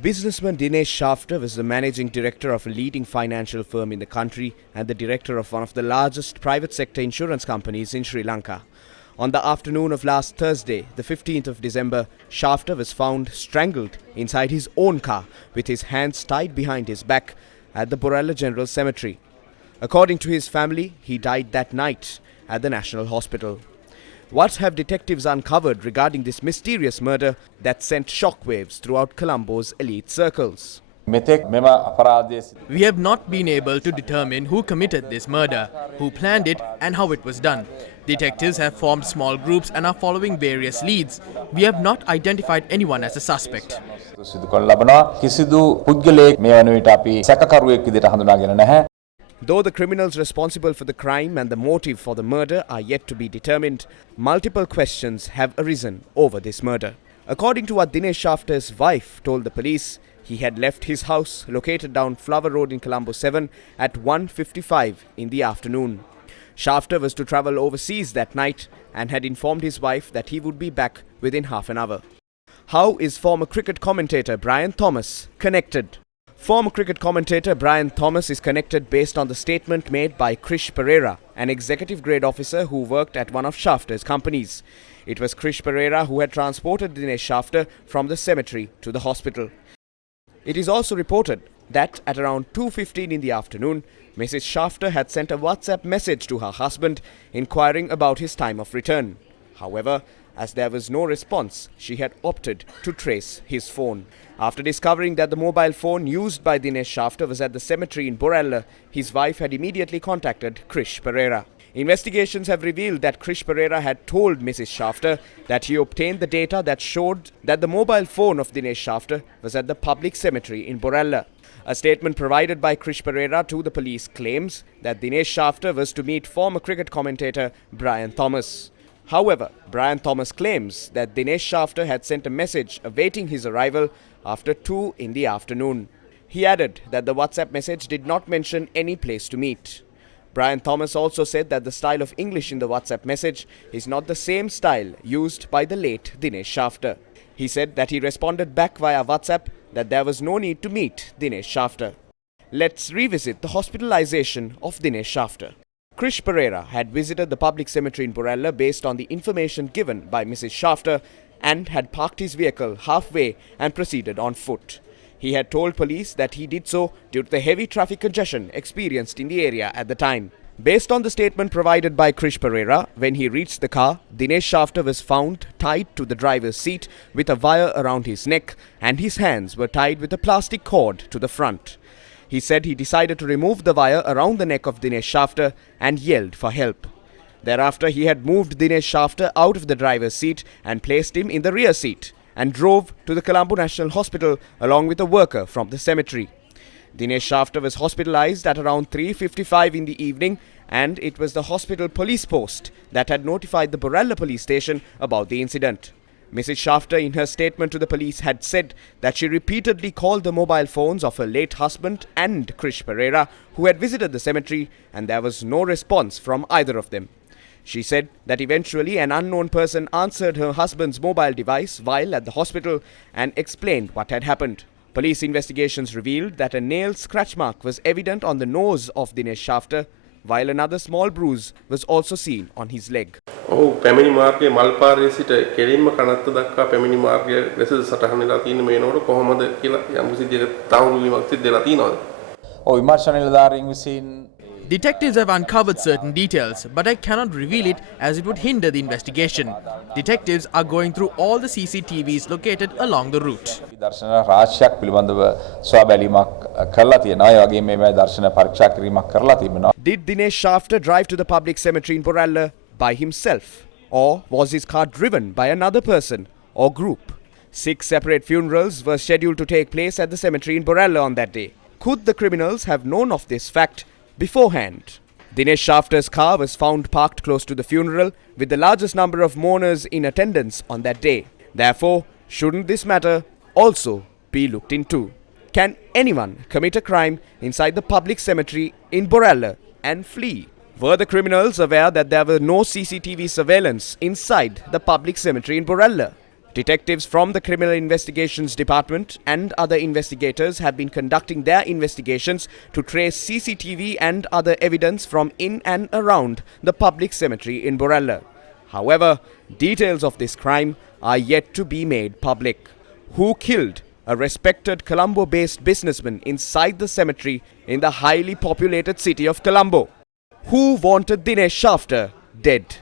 Businessman Dinesh Schaffter was the managing director of a leading financial firm in the country and the director of one of the largest private sector insurance companies in Sri Lanka. On the afternoon of last Thursday, the 15th of December, Schaffter was found strangled inside his own car with his hands tied behind his back at the Borella General Cemetery. According to his family, he died that night at the National Hospital. What have detectives uncovered regarding this mysterious murder that sent shockwaves throughout Colombo's elite circles? We have not been able to determine who committed this murder, who planned it and how it was done. Detectives have formed small groups and are following various leads. We have not identified anyone as a suspect. Though the criminals responsible for the crime and the motive for the murder are yet to be determined, multiple questions have arisen over this murder. According to what Dinesh Schafter's wife told the police, he had left his house located down Flower Road in Colombo 7 at 1:55 in the afternoon. Schaffter was to travel overseas that night and had informed his wife that he would be back within half an hour. How is former cricket commentator Brian Thomas connected? Former cricket commentator Brian Thomas is connected based on the statement made by Krish Pereira, an executive grade officer who worked at one of Schafter's companies. It was Krish Pereira who had transported Dinesh Schaffter from the cemetery to the hospital. It is also reported that at around 2:15 in the afternoon, Mrs. Schaffter had sent a WhatsApp message to her husband inquiring about his time of return. However, as there was no response, she had opted to trace his phone. After discovering that the mobile phone used by Dinesh Schaffter was at the cemetery in Borella, his wife had immediately contacted Krish Pereira. Investigations have revealed that Krish Pereira had told Mrs. Schaffter that he obtained the data that showed that the mobile phone of Dinesh Schaffter was at the public cemetery in Borella. A statement provided by Krish Pereira to the police claims that Dinesh Schaffter was to meet former cricket commentator Brian Thomas. However, Brian Thomas claims that Dinesh Schaffter had sent a message awaiting his arrival after 2 in the afternoon. He added that the WhatsApp message did not mention any place to meet. Brian Thomas also said that the style of English in the WhatsApp message is not the same style used by the late Dinesh Schaffter. He said that he responded back via WhatsApp that there was no need to meet Dinesh Schaffter. Let's revisit the hospitalization of Dinesh Schaffter. Krish Pereira had visited the public cemetery in Borella based on the information given by Mrs. Schaffter and had parked his vehicle halfway and proceeded on foot. He had told police that he did so due to the heavy traffic congestion experienced in the area at the time. Based on the statement provided by Krish Pereira, when he reached the car, Dinesh Schaffter was found tied to the driver's seat with a wire around his neck and his hands were tied with a plastic cord to the front. He said he decided to remove the wire around the neck of Dinesh Schaffter and yelled for help. Thereafter, he had moved Dinesh Schaffter out of the driver's seat and placed him in the rear seat and drove to the Colombo National Hospital along with a worker from the cemetery. Dinesh Schaffter was hospitalized at around 3:55 in the evening, and it was the hospital police post that had notified the Borella police station about the incident. Mrs. Schaffter, in her statement to the police, had said that she repeatedly called the mobile phones of her late husband and Krish Pereira, who had visited the cemetery, and there was no response from either of them. She said that eventually an unknown person answered her husband's mobile device while at the hospital and explained what had happened. Police investigations revealed that a nail scratch mark was evident on the nose of Dinesh Schaffter, while another small bruise was also seen on his leg. ඔහු පැමිණි මාර්ගයේ මල්පාරයේ සිට කෙලින්ම කනත්ත දක්වා පැමිණි මාර්ගය ලෙස සටහන් වෙලා තියෙන මේනකොට කොහොමද කියලා යම් කිසි තහවුරු වීමක් සිද්ධ වෙලා තියෙනවද? විමර්ශන නිලධාරීන් විසින් Detectives have uncovered certain details, but I cannot reveal it as it would hinder the investigation. Detectives are going through all the CCTVs located along the route. දර්ශන රාශියක් පිළිබඳව සොයා බැලීමක් කරලා තියෙනවා. ඒ වගේම මේ දර්ශන පරීක්ෂා කිරීමක් කරලා තිබෙනවා. Did Dinesh Schaffter drive to the public cemetery in Borella by himself? Or was his car driven by another person or group? 6 separate funerals were scheduled to take place at the cemetery in Borella on that day. Could the criminals have known of this fact beforehand? Dinesh Schafter's car was found parked close to the funeral with the largest number of mourners in attendance on that day. Therefore, shouldn't this matter also be looked into? Can anyone commit a crime inside the public cemetery in Borella and flee? Were the criminals aware that there were no CCTV surveillance inside the public cemetery in Borella? Detectives from the Criminal Investigations Department and other investigators have been conducting their investigations to trace CCTV and other evidence from in and around the public cemetery in Borella. However, details of this crime are yet to be made public. Who killed a respected Colombo-based businessman inside the cemetery in the highly populated city of Colombo? Who wanted Dinesh Schaffter dead?